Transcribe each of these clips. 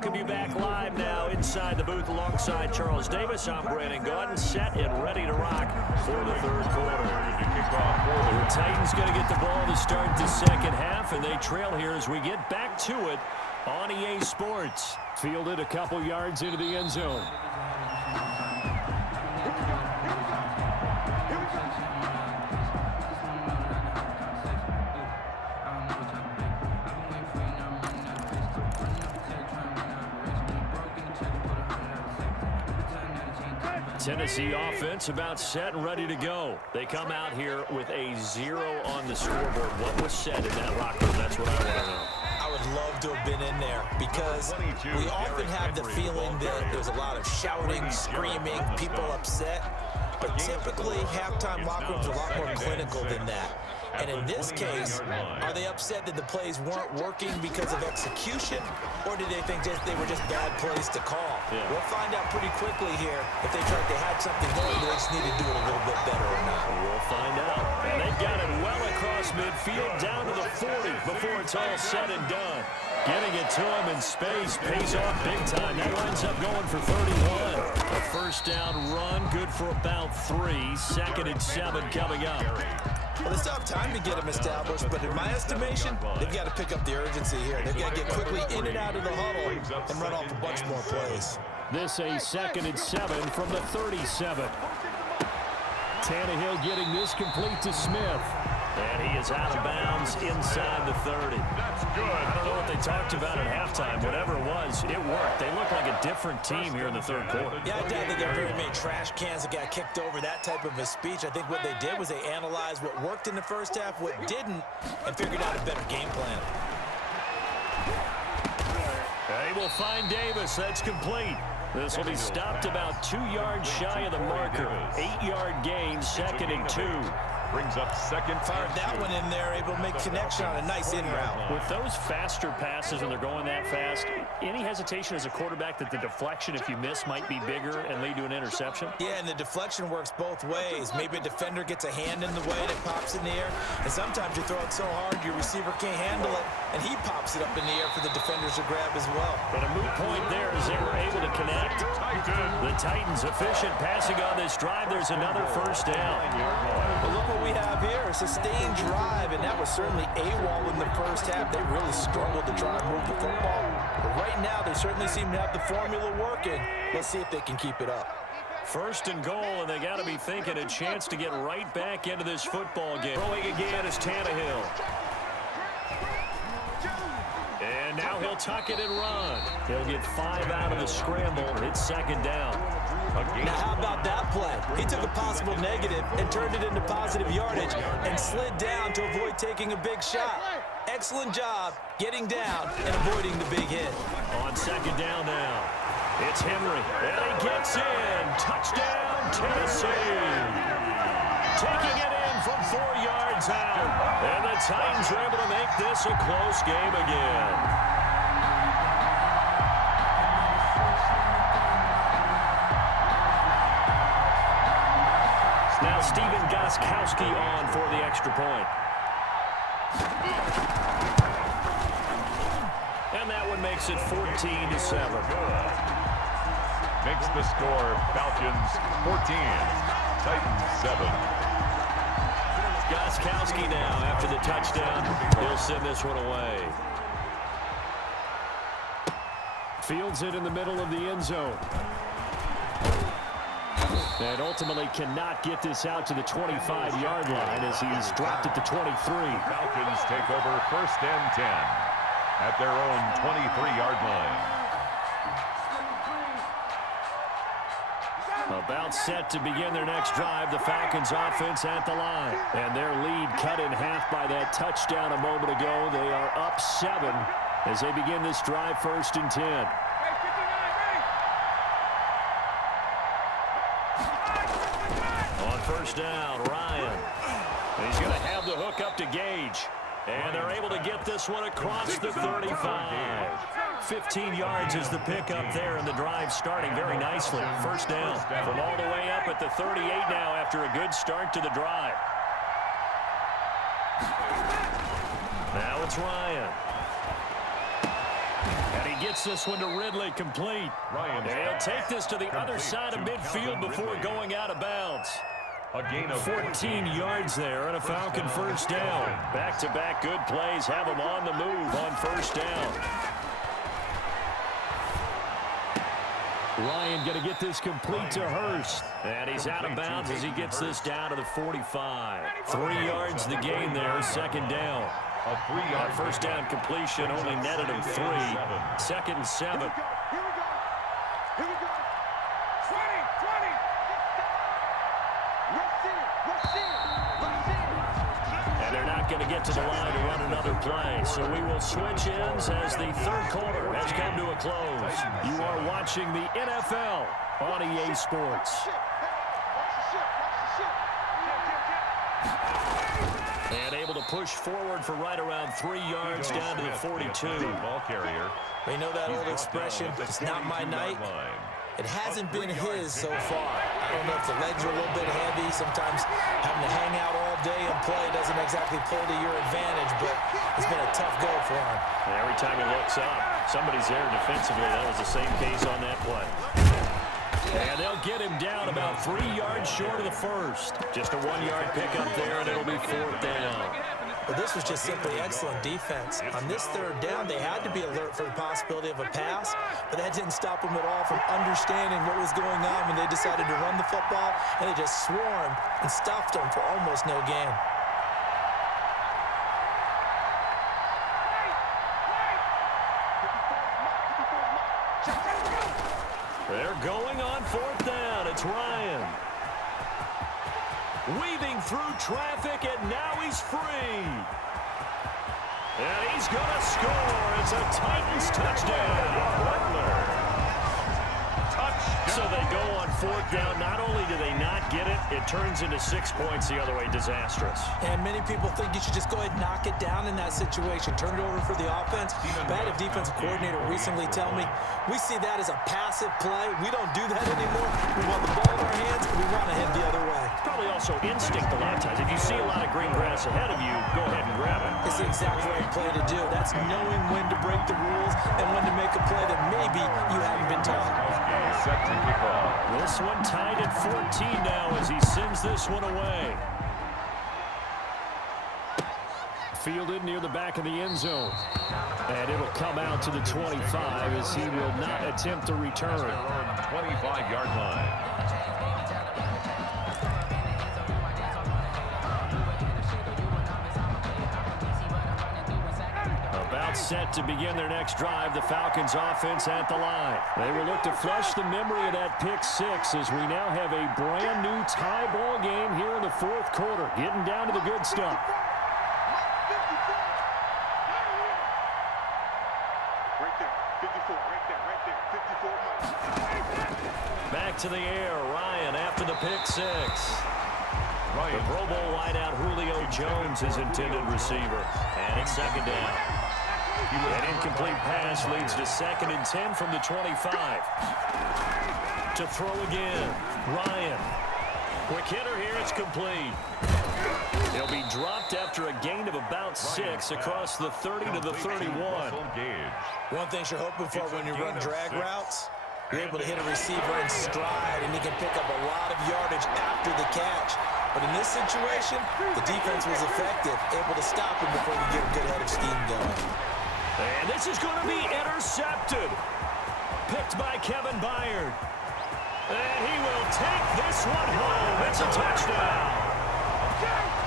welcome you back live now inside the booth alongside Charles Davis. I'm Brandon Gordon, set and ready to rock for the third quarter. The Titans going to get the ball to start the second half, and they trail here as we get back to it on EA Sports. Fielded a couple yards into the end zone. Tennessee offense about set and ready to go. They come out here with a 0 on the scoreboard. What was said in that locker room? That's what I want to know. I would love to have been in there because we often have the feeling that there's a lot of shouting, screaming, people upset. But typically, halftime locker rooms are a lot more clinical than that. And in this case, are they upset that the plays weren't working because of execution, or did they think they were just bad plays to call? Yeah. We'll find out pretty quickly here if they felt they had something going, but they just need to do it a little bit better or not. We'll find out. And they've got it well across midfield, down to the 40 before it's all said and done. Getting it to him in space pays off big time. That winds up going for 31. A first down run, good for about 3. 2nd and 7 coming up. Well, they still have time to get them established, but in my estimation, they've got to pick up the urgency here. They've got to get quickly in and out of the huddle and run off a bunch more plays. This a 2nd and 7 from the 37. Tannehill getting this complete to Smith. And he is out of bounds inside the 30. That's good. I don't know what they talked about at halftime. Whatever it was, it worked. They look like a different team here in the third quarter. Yeah, I doubt that there are very many trash cans that got kicked over, that type of a speech. I think what they did was they analyzed what worked in the first half, what didn't, and figured out a better game plan. They will find Davis. That's complete. This will be stopped about 2 yards shy of the marker. 8-yard gain, 2nd and 2. Brings up second. Fired that one in there, able to make connection on a nice in route. With those faster passes when they're going that fast, any hesitation as a quarterback that the deflection, if you miss, might be bigger and lead to an interception? Yeah, and the deflection works both ways. Maybe a defender gets a hand in the way and it pops in the air, and sometimes you throw it so hard your receiver can't handle it, and he pops it up in the air for the defenders to grab as well. But a moot point there as they were able to connect. The Titans efficient passing on this drive. There's another first down. But look what we have here, a sustained drive, and that was certainly AWOL in the first half. They really struggled to try and move the football. But right now, they certainly seem to have the formula working. Let's see if they can keep it up. 1st and goal, and they got to be thinking a chance to get right back into this football game. Throwing again is Tannehill. And now he'll tuck it and run. He'll get 5 out of the scramble. It's 2nd down. Now, how about that play? He took a possible negative and turned it into positive yardage and slid down to avoid taking a big shot. Excellent job getting down and avoiding the big hit. On 2nd down now, it's Henry. And he gets in. Touchdown, Tennessee. Taking it in from 4 yards out. And the Titans are able to make this a close game again. Now Steven Gostkowski on for the extra point. And that one makes it 14-7. Makes the score Falcons 14, Titans 7. Gostkowski now after the touchdown. He'll send this one away. Fields it in the middle of the end zone. And ultimately cannot get this out to the 25-yard line as he's dropped at the 23. Falcons take over 1st and 10 at their own 23-yard line. About set to begin their next drive. The Falcons offense at the line. And their lead cut in half by that touchdown a moment ago. They are up 7 as they begin this drive 1st and 10. First down, Ryan. He's going to have the hook up to Gage. And they're able to get this one across the 35. 15 yards is the pickup there, and the drive starting very nicely. First down from all the way up at the 38 now after a good start to the drive. Now it's Ryan. And he gets this one to Ridley, complete. They'll take this to the other side of midfield before going out of bounds. A gain of 14 yards there and a Falcon first down. Back-to-back good plays have them on the move on first down. Ryan going to get this complete to Hurst. And he's out of bounds as he gets this down to the 45. 3 yards the gain there, second down. a 3-yard first down completion only netted him 3. Second and 7. Here we go. 20. And they're not going to get to the line to run another play. So we will switch ends as the third quarter has come to a close. You are watching the NFL on EA Sports. And able to push forward for right around 3 yards down to the 42. Ball carrier. We know that old expression, it's not my night. It hasn't been his so far. I don't know if the legs are a little bit heavy. Sometimes having to hang out all day and play doesn't exactly play to your advantage, but it's been a tough go for him. And every time he looks up, somebody's there defensively. That was the same case on that play. And they'll get him down about 3 yards short of the first. Just a 1-yard pickup there, and it'll be fourth down. Well, this was just simply excellent defense. On this third down, they had to be alert for the possibility of a pass, but that didn't stop them at all from understanding what was going on when they decided to run the football, and they just swarmed and stuffed them for almost no gain. They're going on fourth down. It's Ryan. Weaving through traffic, and now he's free. And he's going to score. It's a Titans touchdown. So they go on fourth down. Not only do they not get it, it turns into 6 points the other way. Disastrous. And many people think you should just go ahead and knock it down in that situation. Turn it over for the offense. But I had a defensive coordinator recently tell me, we see that as a passive play. We don't do that anymore. We want the ball in our hands, and we want to head the other way. Probably also instinct a lot of times. If you see a lot of green grass ahead of you, go ahead and grab it. It's the exact right play to do. That's knowing when to break the rules and when to make a play that maybe you haven't been taught. Set to kick off. This one tied at 14 now as he sends this one away. Fielded near the back of the end zone. And it'll come out to the 25 as he will not attempt to return. 25-yard line. About set to begin their next drive, the Falcons offense at the line. They will look to flush the memory of that pick six as we now have a brand new tie ball game here in the fourth quarter. Getting down to the good stuff. Right there, 54, right there, 54. Back to the air, Ryan after the pick six. The Pro Bowl wideout Julio Jones is intended receiver. And it's second down. An incomplete pass leads to 2nd and 10 from the 25. To throw again, Ryan. Quick hitter here, it's complete. He'll be dropped after a gain of about 6 across the 30 to the 31. One thing you're hoping for when you run drag routes, you're able to hit a receiver in stride, and he can pick up a lot of yardage after the catch. But in this situation, the defense was effective, able to stop him before he get a good head of steam going. And this is going to be intercepted. Picked by Kevin Byard. And he will take this one home. It's a touchdown.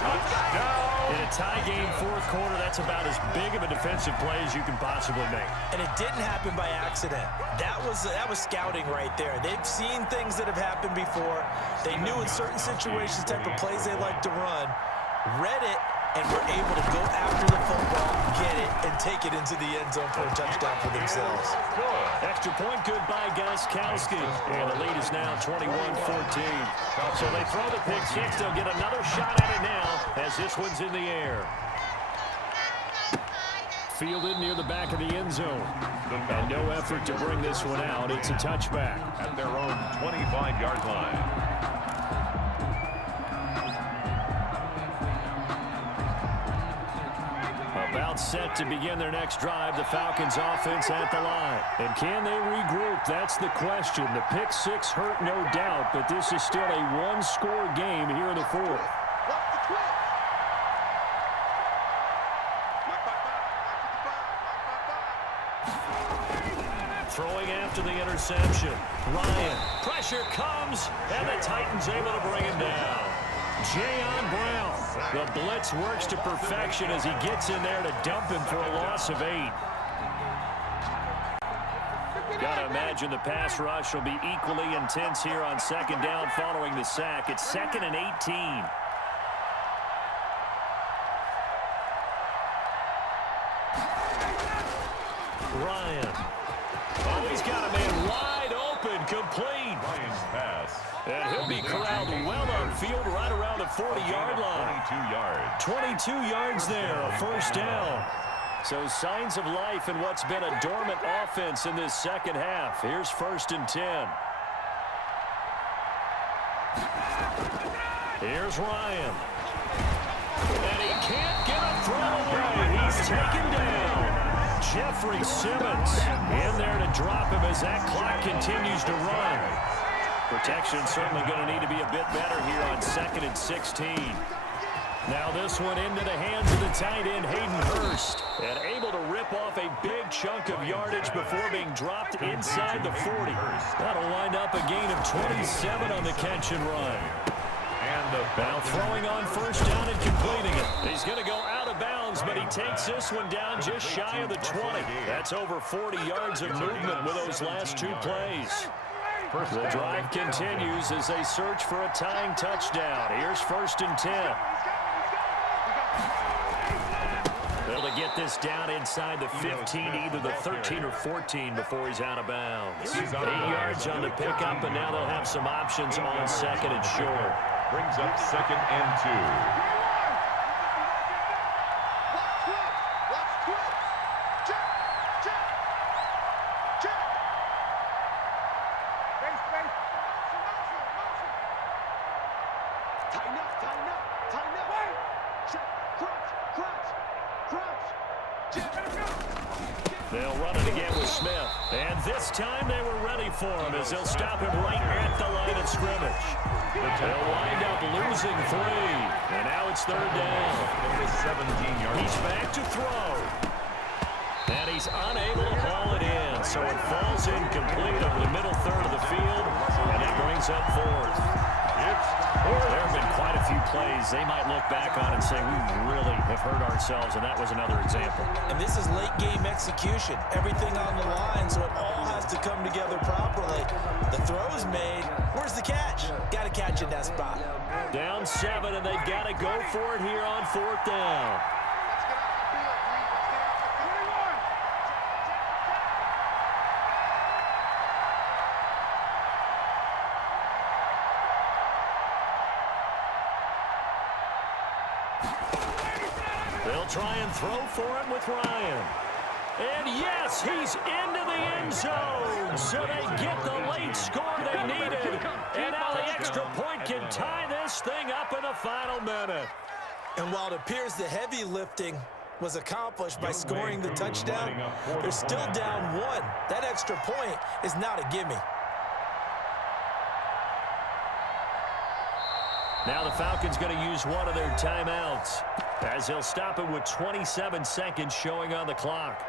Touchdown. In a tie game fourth quarter, that's about as big of a defensive play as you can possibly make. And it didn't happen by accident. That was scouting right there. They've seen things that have happened before. They knew in certain situations type of plays they like to run, read it, and were able to go after the football, get it, and take it into the end zone for a touchdown for themselves. Extra point good by Gostkowski. And the lead is now 21-14. So they throw the pick six. They'll get another shot at it now as this one's in the air. Fielded near the back of the end zone. And no effort to bring this one out. It's a touchback. At their own 25-yard line. About set to begin their next drive. The Falcons offense at the line. And can they regroup? That's the question. The pick six hurt, no doubt, but this is still a one-score game here in the fourth. Throwing after the interception. Ryan. Pressure comes, and the Titans able to bring him down. Jayon Brown. The blitz works to perfection as he gets in there to dump him for a loss of 8. Gotta imagine the pass rush will be equally intense here on second down following the sack. It's 2nd and 18. Ryan. Oh, he's got a man wide open, complete. Ryan's pass. And he'll be corralled well upfield right around the 40-yard line. 22 yards. 22 yards there, a first down. So signs of life in what's been a dormant offense in this second half. Here's 1st and 10. Here's Ryan. And he can't get a throw away. He's taken down. Jeffrey Simmons in there to drop him as that clock continues to run. Protection certainly going to need to be a bit better here on 2nd and 16. Now this one into the hands of the tight end, Hayden Hurst. And able to rip off a big chunk of yardage before being dropped inside the 40. That'll wind up a gain of 27 on the catch and run. Now throwing on first down and completing it. He's going to go out of bounds, but he takes this one down just shy of the 20. That's over 40 yards of movement with those last 2 plays. The drive continues as they search for a tying touchdown. Here's 1st and 10. Able to get this down inside the 15, either the 13 or 14 before he's out of bounds. 8 yards on the pickup, and now they'll have some options on 2nd and short. Brings up 2nd and 2. They'll run it again with Smith. And this time they were ready for him as they'll stop him right at the line of scrimmage. They'll wind up losing 3. And now it's 3rd down. He's back to throw. And he's unable to haul it in. So it falls incomplete over the middle third of the field. And that brings up 4th. There have been quite a few plays they might look back on and say, we really have hurt ourselves, and that was another example. And this is late game execution. Everything on the line, so it all has to come together properly. The throw's made. Where's the catch? Got to catch in that spot. Down 7, and they've got to go for it here on 4th down. They'll try and throw for it with Ryan. And yes, he's into the end zone. So they get the late score they needed. And now the extra point can tie this thing up in the final minute. And while it appears the heavy lifting was accomplished by scoring the touchdown, they're still down 1. That extra point is not a gimme. Now the Falcons going to use one of their timeouts as they'll stop it with 27 seconds showing on the clock.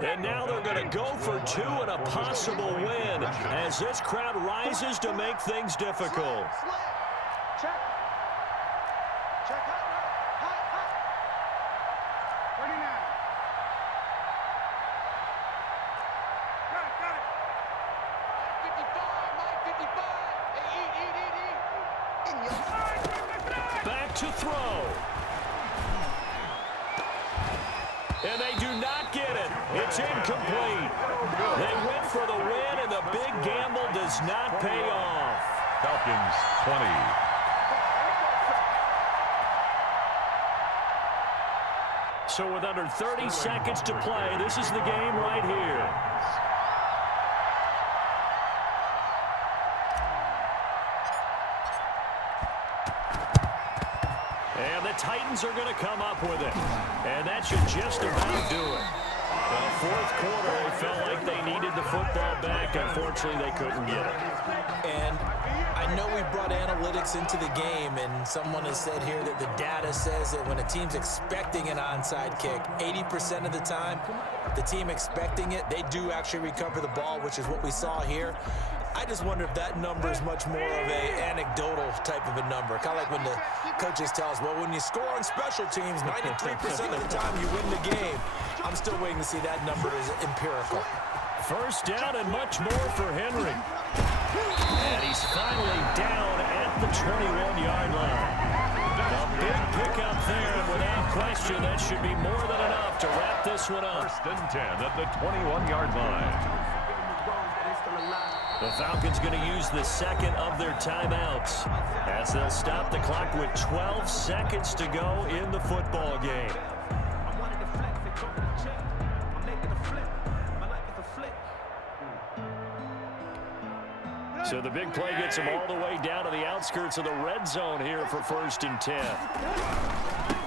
And now they're going to go for 2 and a possible win as this crowd rises to make things difficult. Check. Check. Hot. 39. Got it. 55, Mike, 55. Eat. Back to throw. And they do not get it. It's incomplete. They went for the win, and the big gamble does not pay off. Falcons 20. So with under 30 seconds to play, this is the game right here. And the Titans are going to come up with it. And that should just about do it. The fourth quarter, they felt like they needed the football back. Unfortunately, they couldn't get it. And I know we brought analytics into the game, and someone has said here that the data says that when a team's expecting an onside kick, 80% of the time, the team expecting it, they do actually recover the ball, which is what we saw here. I just wonder if that number is much more of a anecdotal type of a number. Kind of like when the coaches tell us, well, when you score on special teams, 93% of the time you win the game. I'm still waiting to see that number is empirical. First down and much more for Henry. And he's finally down at the 21-yard line. A big pickup there, and without question, that should be more than enough to wrap this one up. First and 10 at the 21-yard line. The Falcons going to use the second of their timeouts as they'll stop the clock with 12 seconds to go in the football game. So the big play gets them all the way down to the outskirts of the red zone here for first and 10.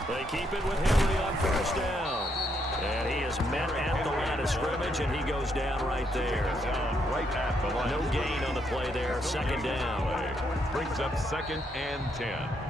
They keep it with Henry on first down. And he is met at the line of scrimmage, and he goes down right there. Right at the line. No gain on the play there. Second down. Brings up second and 10.